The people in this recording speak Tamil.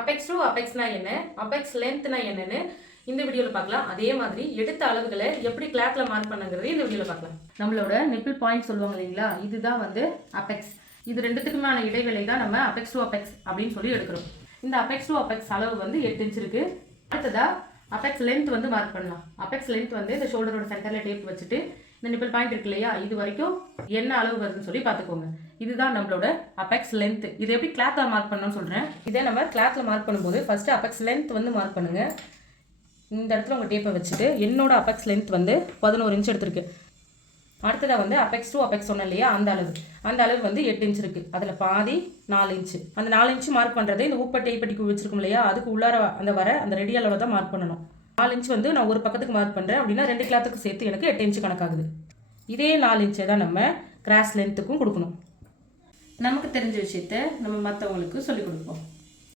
அபெக்ஸ் டு அபெக்ஸ்னா என்ன, அபெக்ஸ் லென்த்னா என்னன்னு இந்த வீடியோவில் பார்க்கலாம். அதே மாதிரி எடுத்த அளவுகளை எப்படி கிளாத்ல மார்க் பண்ணுங்கிறது இந்த வீடியோவில் பார்க்கலாம். நம்மளோட நிப்பிள் பாயிண்ட் சொல்லுவாங்க இல்லைங்களா, இதுதான் வந்து அபெக்ஸ். இது ரெண்டுத்துக்குமான இடைவெளி தான் நம்ம அபெக்ஸ் டு அபெக்ஸ் அப்படின்னு சொல்லி எடுக்கிறோம். இந்த அபெக்ஸ் டு அபெக்ஸ் அளவு வந்து 8 இன்ச் இருக்கு. அடுத்ததா அபெக்ஸ் லென்த் வந்து மார்க் பண்ணலாம். அபெக்ஸ் லென்த் வந்து இந்த ஷோல்டரோட சென்டர்ல டேப் வச்சுட்டு இந்த நிப்பிள் பாயிண்ட் இருக்கு இல்லையா, இது வரைக்கும் என்ன அளவு வருதுன்னு சொல்லி பார்த்துக்கோங்க. இதுதான் நம்மளோட அபெக்ஸ் லென்த். இது எப்படி கிளாத்ல மார்க் பண்ணணும்னு சொல்றேன். இதே நம்ம கிளாத்ல மார்க் பண்ணும்போது ஃபர்ஸ்ட் அபெக்ஸ் லென்த் வந்து மார்க் பண்ணுங்க. இந்த இடத்துல உங்கள் டேப்பை வச்சுட்டு என்னோட அபெக்ஸ் லென்த் வந்து 11 இன்ச் எடுத்திருக்கு. அடுத்ததாக வந்து அபெக்ஸ் டு அபெக்ஸ் சொன்னேன் இல்லையா, அந்த அளவு வந்து 8 இன்ச் இருக்குது. அதில் பாதி 4 இன்ச்சு. அந்த 4 இன்ச்சு மார்க் பண்ணுறது இந்த ஊப்பட்டி ஐப்பட்டிக்கு வச்சிருக்கோம் இல்லையா, அதுக்கு உள்ளார அந்த ரெடி அளவை தான் மார்க் பண்ணணும். 4 இன்ச் வந்து நான் ஒரு பக்கத்துக்கு மார்க் பண்ணுறேன் அப்படின்னா 2 கிளாத்துக்கு சேர்த்து எனக்கு 8 இன்ச்சு கணக்காகுது. இதே 4 இன்ச்சை தான் நம்ம கிராஸ் லென்த்துக்கும் கொடுக்கணும். நமக்கு தெரிஞ்ச விஷயத்த நம்ம மற்றவங்களுக்கு சொல்லிக் கொடுப்போம்.